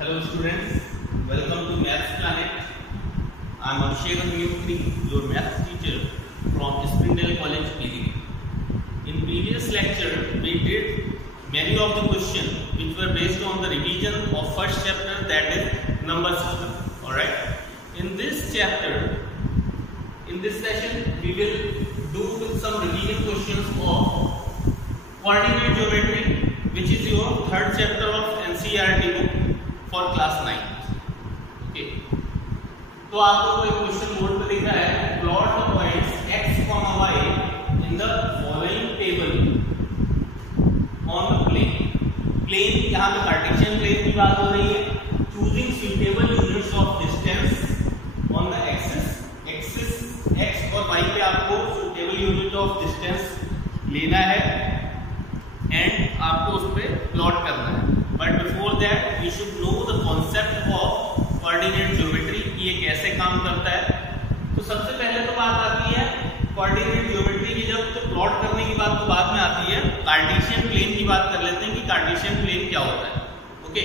Hello students, welcome to Maths Planet. I am Abhishek Agnihotri, your maths teacher from Springdale College, Delhi. In previous lecture, we did many of the questions which were based on the revision of first chapter, that is number system. Alright. In this chapter, in this session, we will do with some revision questions of coordinate geometry, which is your third chapter of NCERT book for class 9. Okay. तो आपको कोई question board पे दिख रहा है, plot the points x, y in the following table on the plane. Plane यहाँ पे Cartesian plane की बात हो रही है. Choosing suitable units of distance on the axis x और y पे आपको सुटेबल यूनिट ऑफ डिस्टेंस लेना है एंड आपको उस पे प्लॉट करना है. But before that we should know the concept of coordinate geometry कि ये कैसे काम करता है. तो सबसे पहले तो बात आती है कोऑर्डिनेट ज्योमेट्री की. जब तो प्लॉट करने की बात तो बाद में आती है, कार्टेशियन प्लेन की बात कर लेते हैं कि कार्टेशियन प्लेन क्या होता है. Okay,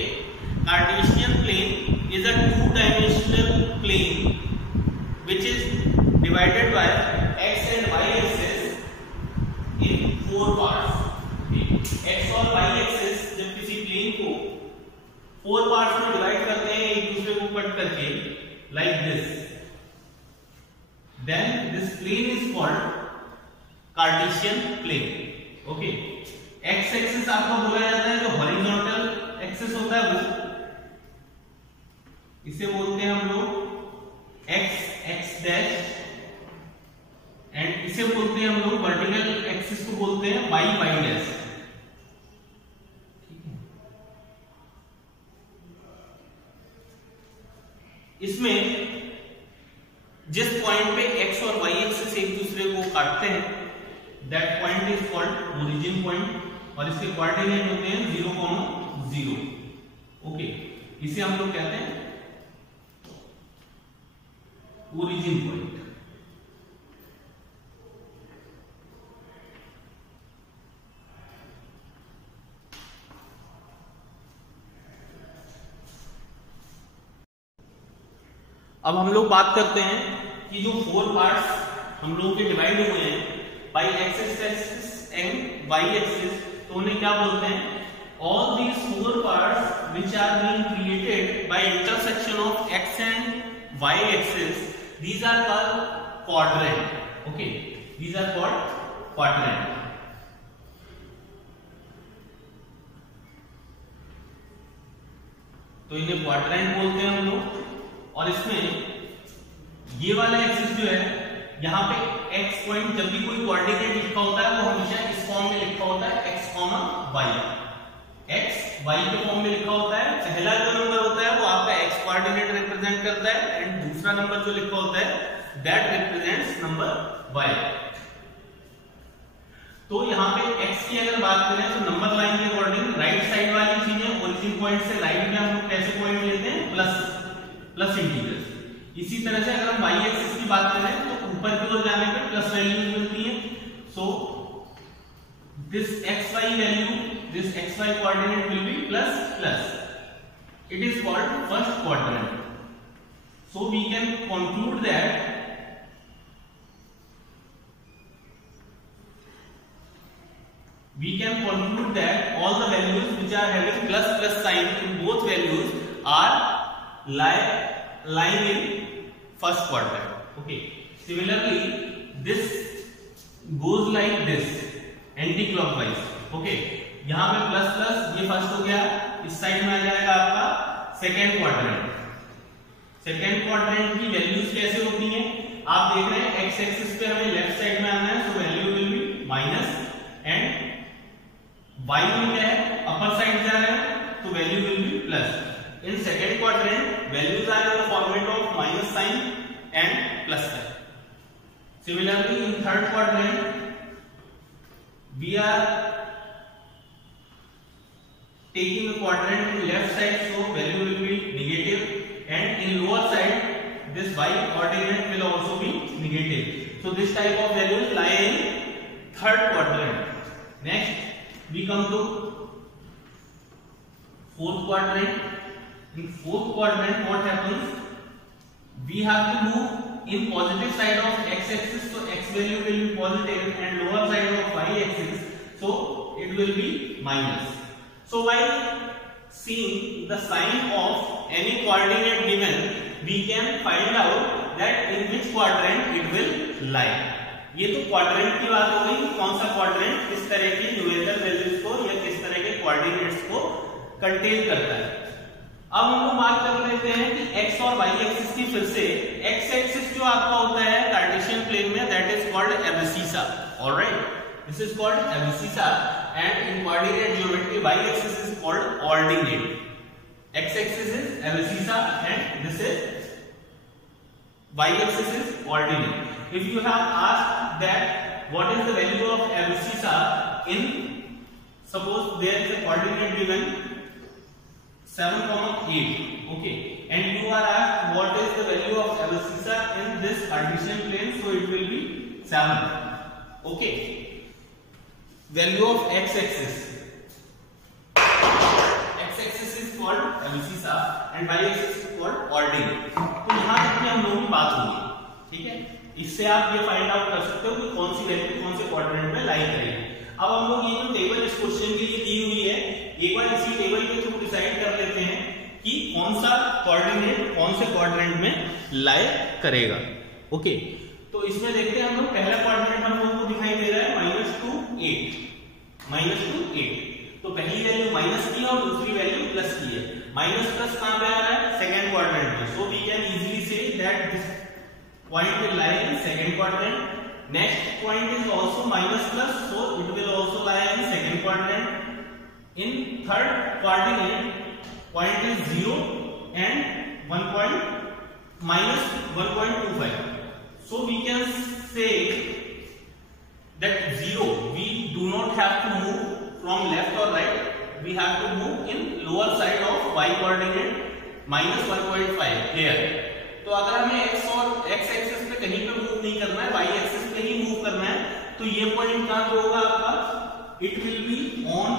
Cartesian plane is a 2-dimensional plane which is divided by x and y axis in 4 parts. x और y एक्सिस जब किसी प्लेन को 4 पार्ट्स में डिवाइड करते हैं एक दूसरे को कट करके like this, then this plane is called Cartesian plane. Okay, x axis आपको बोला जाता है जो हॉरिजॉन्टल एक्सिस होता है, वो इसे बोलते हैं हम लोग x डैश, एंड इसे बोलते हैं हम लोग वर्टिकल एक्सिस को बोलते हैं y डैश. इसमें जिस पॉइंट पे x और y एक्सिस एक दूसरे को काटते हैं, that point is called origin point, और इसके कोऑर्डिनेट होते हैं 0, 0. ओके, इसे हम लोग कहते हैं ओरिजिन पॉइंट. अब हम लोग बात करते हैं कि जो 4 पार्ट्स हम लोगों के डिवाइड हुए हैं by x axis and y axis, तो उन्हें क्या बोलते हैं? All these 4 parts which are being created by intersection of x and y axis, these are called quadrant. Okay, these are called quadrant. तो इन्हें क्वाड्रेंट बोलते हैं हम लोग. और इसमें ये वाला एक्सिस जो है, यहाँ पे x पॉइंट जब भी कोई कोऑर्डिनेट लिखा होता है वो हमेशा इस फॉर्म में लिखा होता है x, y. x y के फॉर्म में लिखा होता है. पहला जो नंबर होता है वो आपका x कोऑर्डिनेट रिप्रेजेंट करता है, एंड दूसरा नंबर जो लिखा होता है दैट रिप्रेजेंट्स नंबर y. तो यहाँ पे x की अगर बात करें तो नंबर लाइन के अकॉर्डिंग राइट साइड वाली चीजें ओरिजिन पॉइंट से राइट में हम लोग कैसे पॉइंट लेते हैं? Plus integral. इसी तरह से अगर हम y एक्सिस की बात करें तो ऊपर की ओर जाने पर प्लस वैल्यू मिलती है. So this xy value, this xy coordinate will be plus. It is called first quadrant. So we can conclude that all the values which are having plus sign in both values are lying in first quadrant. Okay, similarly this goes like this anti-clockwise. Okay, यहाँ पे plus ये first हो गया, इस side में आ जाएगा आपका second quadrant. Second quadrant की वैल्यूज कैसे होती हैं आप देख रहे हैं. एक्स एक्सिस पे हमें लेफ्ट साइड में आना है, so value will be minus, and y में क्या है, अपर साइड जा रहा है तो value will be plus. In second quadrant, values are in the format of minus sign and plus sign. Similarly, in third quadrant, we are taking the quadrant in left side, so value will be negative, and in lower side, this y coordinate will also be negative. So this type of values lie in third quadrant. Next, we come to fourth quadrant. In fourth quadrant, what happens? We have to move in positive side of x-axis, so x value will be positive, and lower side of y-axis, so it will be minus. So by seeing the sign of any coordinate given, we can find out that in which quadrant it will lie. ये तो quadrant की बात हो गई, कौन सा quadrant किस तरह की न्यूमेरिकल वैल्यूज को या किस तरह के कोऑर्डिनेट्स को कंटेन करता है। अब हम लोग बात कर लेते हैं कि x और y एक्सिस की। फिर से x एक्सिस जो आपका होता है कार्टेशियन प्लेन में, that is called abscissa. Alright, this is called abscissa, and in coordinate geometry y axis is called ordinate. x axis is abscissa and this is y axis is ordinate. If you have asked that what is the value of abscissa in, suppose there is a coordinate given 7,8, okay, and you are asked what is the value of abscissa in this Cartesian plane, so it will be 7, okay. Value of x-axis is called abscissa and y-axis is called ordinate. तो यहाँ तक की हम लोगों की बात होगी, ठीक है। इससे आप ये फाइंड आउट कर सकते हो कि कौन सी वैल्यू कौन से क्वाड्रेंट में लाई करेगी। अब हम लोग ये जो टेबल इस क्वेश्चन के लिए दी हुई है, एक बार इसी टेबल के थ्रू डिसाइड कर लेते हैं कि कौन सा कोऑर्डिनेट कौन से क्वाड्रेंट में लाई करेगा। ओके, तो इसमें देखते हैं हम लोग, पहला क्वाड्रेंट हम लोगों को दिखाई दे रहा है -2 8, तो पहली वैल्यू माइनस की है और दूसरी वैल्यू प्लस की है। माइनस प्लस कहां पे आ रहा है? सेकंड क्वाड्रेंट में, so we can easily see that this point will lie in second quadrant. Next point is also minus plus, so it will also lie in second quadrant. In third coordinate point is 0 and 1 point minus 1.25, so we can see that 0 we do not have to move from left or right, we have to move in lower side of y coordinate -1.5 here। तो अगर हमें x और x axis पे कहीं पे move नहीं करना है, y एक्सिस पे ही मूव करना है, तो ये पॉइंट कहां पे होगा आपका? It will be on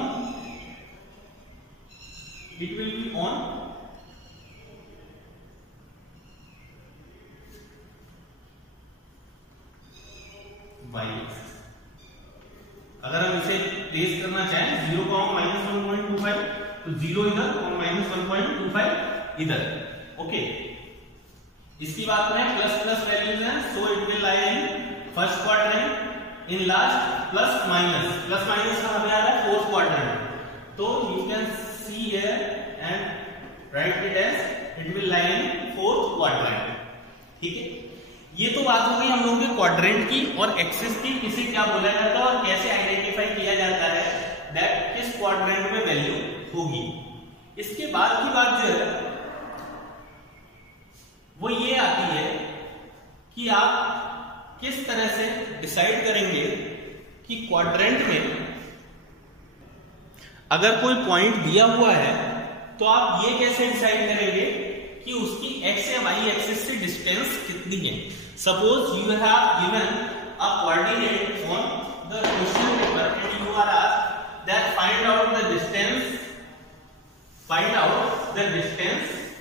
y axis. अगर हम इसे ट्रेस करना चाहें 0 -1.25, तो 0 इधर और -1.25 इधर, ओके। इसकी बात करें प्लस प्लस वैल्यूज हैं, so it will lie in first quadrant. In last plus minus कहां पे आ रहा है? फोर्थ क्वाड्रेंट, तो you can see here and write it as it will lie in fourth quadrant, ठीक है। ये तो बात हो गई हम लोगों के क्वाड्रेंट की और एक्सिस की, किसे क्या बोला जाता है और कैसे आइडेंटिफाई किया जाता है दैट किस क्वाड्रेंट में वैल्यू होगी। इसके बाद की बात जो है वो ये आती है कि आप किस तरह से डिसाइड करेंगे कि क्वाड्रेंट में अगर कोई पॉइंट दिया हुआ है तो आप ये कैसे डिसाइड करेंगे कि उसकी x या y एक्सिस से डिस्टेंस कितनी है। Suppose you have given a coordinate on the question paper and you are asked that find out the distance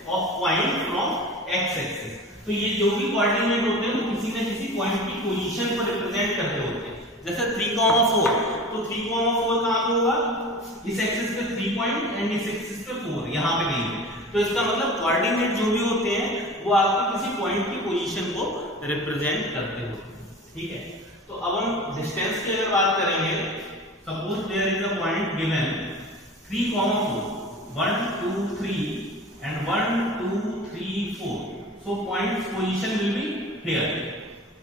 of point from x axis। तो ये जो भी कोऑर्डिनेट होते हैं वो किसी न किसी पॉइंट की पोजीशन को रिप्रेजेंट करते होते हैं। जैसे 3,4, तो 3,4 कहां पे होगा? इस एक्सिस पे 3 पॉइंट एंड इस एक्सिस पे 4, यहां पे कहीं। तो इसका मतलब कोऑर्डिनेट जो भी होते हैं वो आपको किसी पॉइंट की पोजीशन को रिप्रेजेंट करते हो, ठीक है। तो अब हम डिस्टेंस की अगर बात करेंगे, suppose there is a point given 3,4, 1 2 3 and 1 2 3 4, so point position will be here,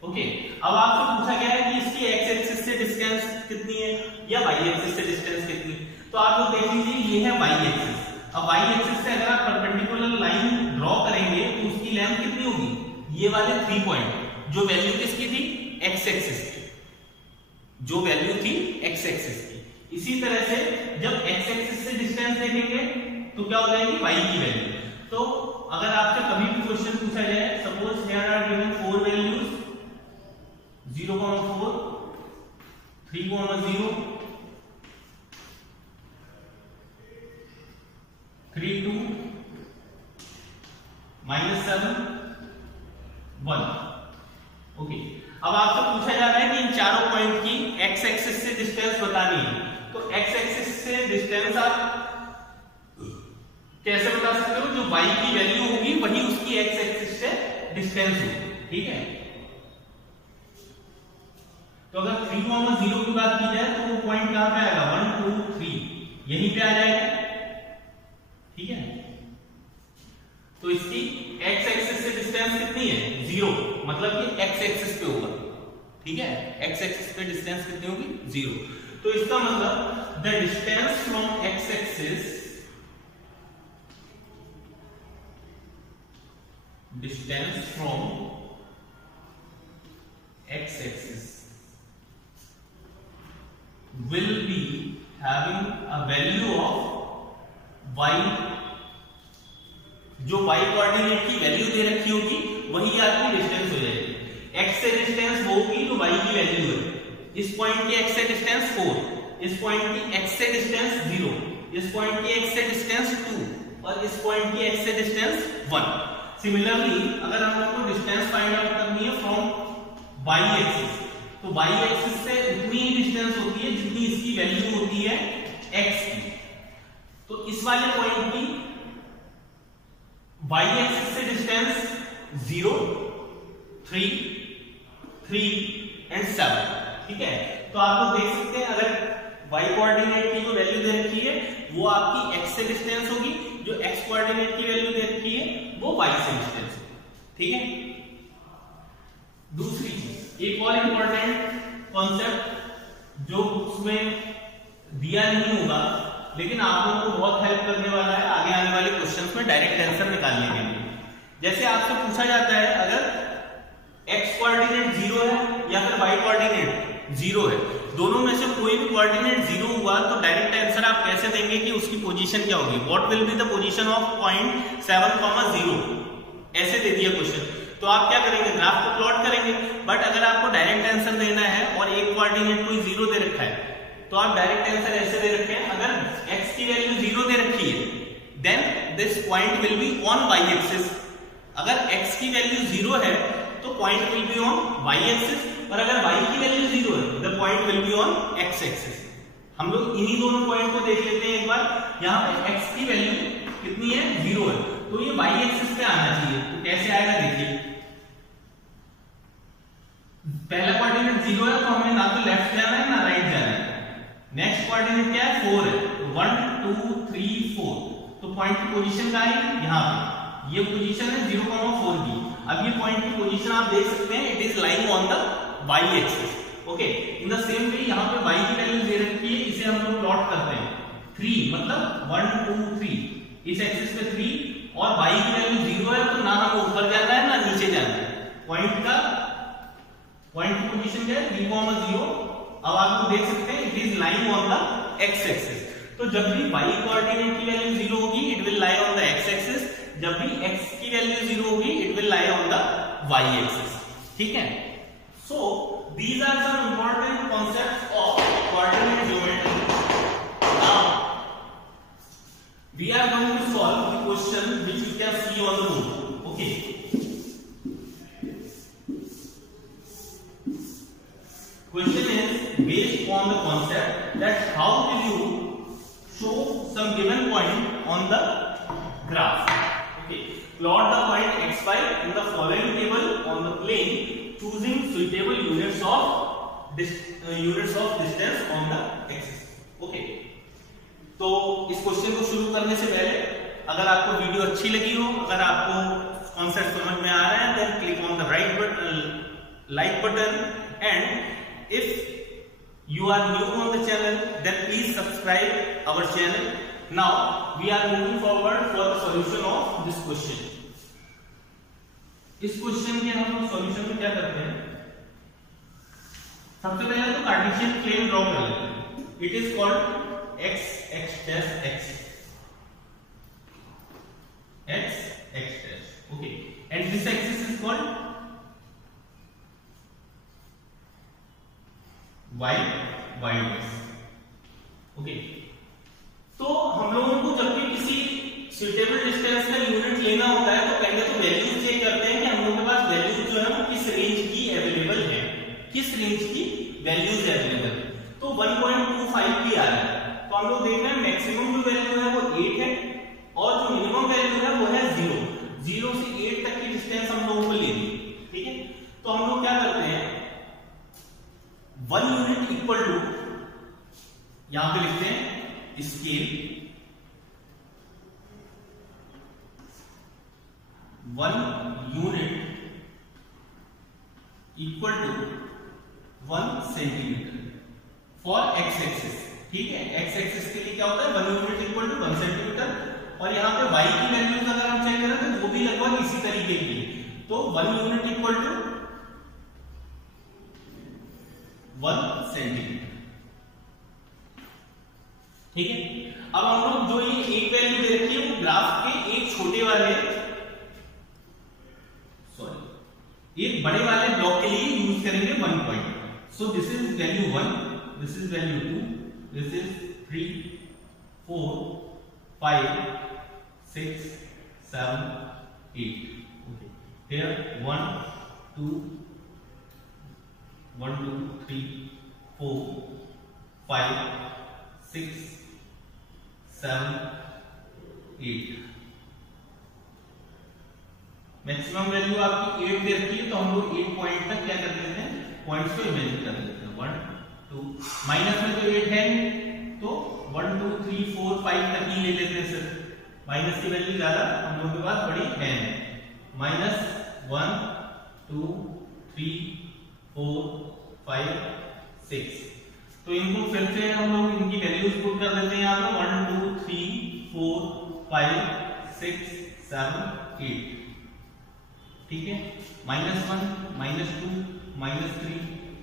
okay. अब आपसे पूछा गया है कि इसकी x एक्सिस से डिस्टेंस कितनी है या y एक्सिस से डिस्टेंस कितनी, तो आप लोग देख लीजिए ये है y एक्सिस। अब y एक्सिस से अगर आप परपेंडिकुलर लाइन ड्रॉ करेंगे तो उसकी लेंथ कितनी होगी? ये वाले 3 पॉइंट, जो वैल्यू किसकी थी? x एक्सिस की, जो वैल्यू थी x एक्सिस की। इसी तरह से जब x एक्सिस से डिस्टेंस देखेंगे तो क्या हो जाएगी? y की वैल्यू। तो अगर आपसे कभी भी क्वेश्चन पूछा जाए, suppose here are given 4 values 0,4 3,0 3,2 -7 1। Okay, अब आपसे पूछा जा रहा है कि इन चारों पॉइंट की एक्स एक्सिस से डिस्टेंस बतानी है। तो एक्स एक्सिस से डिस्टेंस आप कैसे बता सकते हो? जो y की वैल्यू होगी वही उसकी एक्स एक्सिस से डिस्टेंस होगी, ठीक है। तो अगर 3, 0 की बात की जाए तो वो पॉइंट कहां पे आएगा? 1 2 3 यहीं पे आ जाएगा, ठीक है। तो इसकी एक्स एक्सिस से डिस्टेंस कितनी है? 0, मतलब कि एक्स एक्सिस पे होगा, ठीक है। एक्स एक्सिस पे डिस्टेंस कितनी होगी? 0। तो इसका मतलब the distance from x axis will be having a value of y, जो y कोऑर्डिनेट की वैल्यू दे रखी होगी वही आपकी डिस्टेंस हो जाएगी। x से डिस्टेंस वो होगी जो y की वैल्यू है। इस पॉइंट की x से डिस्टेंस 4, इस पॉइंट की x से डिस्टेंस 0, इस पॉइंट की x से डिस्टेंस 2 और इस पॉइंट की x से डिस्टेंस 1। सिमिलरली अगर हम लोग को डिस्टेंस फाइंड आउट करनी है फ्रॉम y एक्सिस, तो y एक्सिस से उतनी ही डिस्टेंस होती है जितनी इसकी वैल्यू होती है x की। तो इस वाले पॉइंट की y एक्सिस से डिस्टेंस 0, 3, 3 एंड 7, ठीक है। तो आप लोग देख सकते हैं अगर y कोऑर्डिनेट की जो वैल्यू दे रखी है वो आपकी x से डिस्टेंस होगी, जो x कोऑर्डिनेट की वैल्यू दे रखी है वो y से डिस्टेंस होगी, ठीक है। दूसरी चीज, एक और इंपॉर्टेंट कॉन्सेप्ट जो उसमें दिया नहीं होगा लेकिन आप लोगों को बहुत हेल्प करने वाला है आगे आने वाले क्वेश्चंस में डायरेक्ट आंसर निकालने के लिए। जैसे आपसे पूछा जाता है अगर x कोऑर्डिनेट 0 है या फिर y कोऑर्डिनेट 0 है, दोनों में से कोई भी कोऑर्डिनेट 0 हुआ तो डायरेक्ट आंसर आप कैसे देंगे कि उसकी पोजीशन क्या होगी? What will be the position of point 7, 0, ऐसे दे दिया क्वेश्चन। तो आप क्या करेंगे? ग्राफ को प्लॉट करेंगे। बट अगर आपको डायरेक्ट आंसर देना है और एक कोऑर्डिनेट कोई 0 दे रखा है तो आप डायरेक्ट आंसर ऐसे दे रखे हैं, अगर x की वैल्यू 0 दे रखी है then this point will be on y axis. अगर x की वैल्यू 0 है तो point will be on y axis, और अगर y की वैल्यू 0 है the point will be on x axis. हम लोग इन्हीं दोनों पॉइंट को देख लेते हैं एक बार। यहाँ पे x की वैल्यू कितनी है? 0 है, तो ये y एक्सिस पे आना चाहिए। तो कैसे आएगा देखिए, पहला कोऑर्डिनेट 0 है तो हमें ना तो लेफ्ट जाना है ना राइट जाना है। नेक्स्ट कोऑर्डिनेट क्या है? 4 है, 1 2 3 4। तो पॉइंट की पोजीशन कहां है? यहां पे। ये पोजीशन है 0,4 की। अब ये पॉइंट की पोजीशन आप देख सकते हैं, it is lying on the y axis. Okay, in the same way यहां पे y की वैल्यू दे रखी है, इसे हम लोग प्लॉट करते हैं। 3 मतलब 1 2 3, इस एक्सिस पे 3 और y की वैल्यू 0 है तो ना हमें ऊपर जाना है ना नीचे जाना है। पॉइंट की पोजीशन क्या है? 3,0। अब आप लोग देख सकते हैं it is lying on the x axis. तो जब भी y कोऑर्डिनेट की वैल्यू 0 होगी it will lie on the x axis, जब भी x की वैल्यू 0 होगी it will lie on the y axis, ठीक है। So these are some important concepts of coordinate geometry. Now we are going to solve the question which you can see on the board. Okay, question is based on the concept that how will you show some given point on the graph. Okay, plot the point xy in the following table on the plane choosing suitable units of distance on the axis. Okay, तो इस question को शुरू करने से पहले अगर आपको video अच्छी लगी हो, अगर आपको कॉन्सेप्ट समझ में आ रहा है then click on the right button, like button, and if you are new on the channel then please subscribe our channel. Now we are moving forward for the solution of this question. इस question के हम लोग solution में क्या करते हैं? सबसे पहले तो कार्टेशियन प्लेन ड्रॉ कर लेते हैं। It is called x x dash x x x dash, okay, and this axis is called y y dash, okay. तो हम लोगों को जब भी किसी सुटेबल डिस्टेंस का यूनिट लेना होता है तो पहले तो वैल्यूज चेक करते हैं कि हम लोग के पास वैल्यूज जो है वो किस रेंज की अवेलेबल है, किस रेंज की वैल्यूज अवेलेबल। तो 1.25 की आ रहा है, तो हम लोग देख रहे हैं मैक्सिमम जो वैल्यू है वो 8 है और जो मिनिमम वैल्यू है वो है 0। 0 से 8 तक की डिस्टेंस हम लोगों को लेनी है, ठीक है। तो हम लोग क्या करते हैं, 1 यूनिट इक्वल टू, यहां पे लिखते हैं scale 1 unit equal to 1 centimetre for x axis, ठीक है। एक्स एक्सिस के लिए क्या होता है, 1 यूनिट इक्वल टू 1 सेंटीमीटर, और यहाँ पे y की वैल्यूज अगर हम चेक करें तो वो भी लगभग इसी तरीके की, तो 1 यूनिट इक्वल टू 1 सेंटीमीटर, ठीक है। अब हम लोग जो ये एक वैल्यू दे रखी है वो ग्राफ के एक छोटे वाले, सॉरी एक बड़े वाले ब्लॉक के लिए यूज करेंगे 1 point. So this is value 1, this is value 2, this is 3, 4, 5, 6, 7, 8. Okay. Here 1, 2, 3, 4, 5, 6, 7, 8. Maximum value आपकी 8 दे रखी है, तो हम लोग 8 पॉइंट तक क्या कर देते हैं, पॉइंट्स को इमेजिन कर देते हैं। 1, 2, माइनस में तो 8 है तो 1, 2, 3, 4, 5 तक ही ले लेते हैं सर, माइनस की वैल्यू ज्यादा हम लोगों के पास बड़ी है। -1, 2, 3, 4, 5, 6, तो इनको फिर से हम लोग इनकी वैल्यूज पुट कर देते हैं यहाँ पे 1, 2, 3, 4, 5, 6, 7, 8, ठीक है। -1, -2, -3,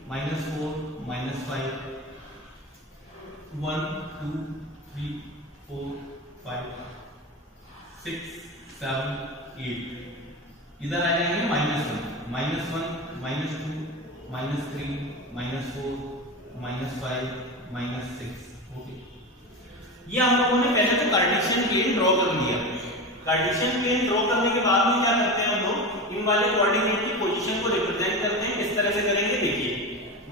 -4, -5, 1, 2, 3, 4, 5, 6, 7, 8, इधर आ जाएंगे -1, -1, -2, -3, -4, -5, -6, ओके। ये हम लोगों ने पहले तो कार्टेशियन प्लेन ड्रॉ कर लिया। कार्टेशियन प्लेन ड्रॉ करने के बाद में क्या करते हैं हम लोग, इन वाले कोऑर्डिनेट की पोजीशन को रिप्रेजेंट करते हैं। किस तरह से करेंगे देखिए,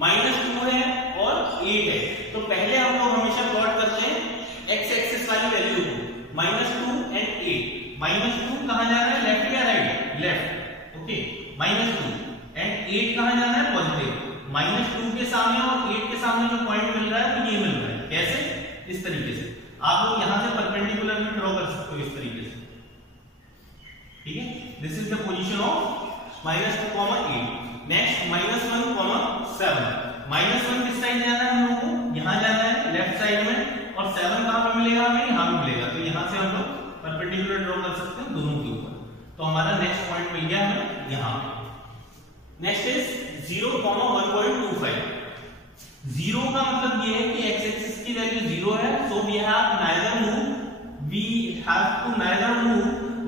-2 है और 8 है, तो पहले हम लोग हमेशा प्लॉट करते हैं एक्स एक्सिस वाली वैल्यू को, -2 एंड 8। -2 कहां जा रहा है, लेफ्ट या राइट, लेफ्ट, ओके। -2 एंड 8 कहां जाना है, पॉजिटिव। -2 के सामने और 8 के सामने जो पॉइंट मिल रहा है तो ये मिल रहा है, कैसे, इस तरीके से। आप लोग यहां से परपेंडिकुलर में ड्रॉ कर सकते हो इस तरीके से, ठीक है। This is the position of -2, 8। Next -1, 7। -1 किस साइड जाना है हम लोगों को, यहां जाना है लेफ्ट साइड में, और 7 कहां पे मिलेगा हमें, यहां पे मिलेगा, तो यहां से हम लोग परपेंडिकुलर ड्रॉ कर सकते हैं दोनों के ऊपर। तो हमारा नेक्स्ट पॉइंट मिल गया हमें यहां पे। Next is 0, 1.25। 0 का मतलब ये है कि एक्स एक्सिस की वैल्यू 0 है, so we have to neither move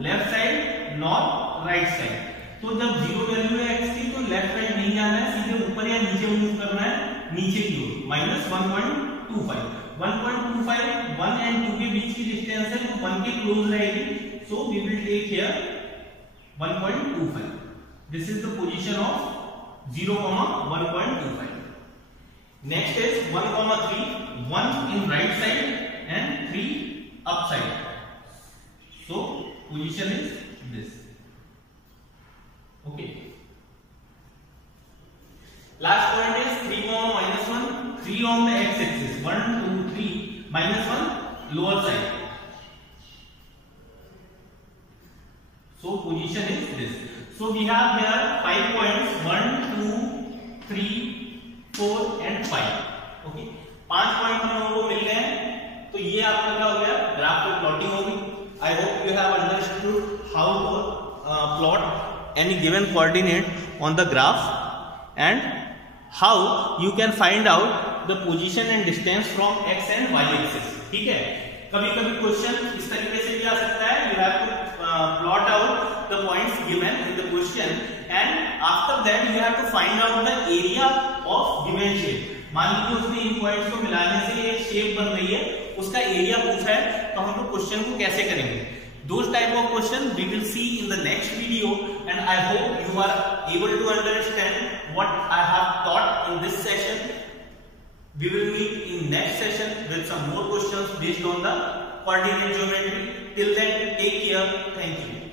left side nor right side. तो जब 0 वैल्यू है एक्स की तो लेफ्ट साइड नहीं जाना है, सीधे ऊपर या नीचे मूव करना है, नीचे की ओर। -1.25, 1 एंड 2 के बीच की डिस्टेंस है तो 1 के क्लोज रहेगी, so we will take here 1.25। This is the position of 0, 1.25। Next is 1, 3, 1 in right side and 3 upside. So position is this. Okay. Last point is 3, -1. 3 on the x-axis. 1, 2, 3, -1 lower side. So position is this. So we have here 5 points, 1, 2, 3, 4 and 5. Okay, 5 point हम लोगों को मिल गए हैं। तो ये आपका क्या हो गया, ग्राफ पे प्लॉटिंग होगी। I hope you have understood how to plot any given coordinate on the graph and how you can find out the position and distance from x and y axis. ठीक है, कभी कभी question इस तरीके से भी आ सकता है, you have to plot out the points given in the question and after that you have to find out the area of given shape. मान लीजिए उसने इन पॉइंट्स को मिलाने से एक शेप बन रही है, उसका एरिया पूछा है, तो हम लोग क्वेश्चन को कैसे करेंगे। Those type of question we will see in the next video, and I hope you are able to understand what I have taught in this session. We will meet in next session with some more questions based on the coordinate geometry. Till then, take care. Thank you.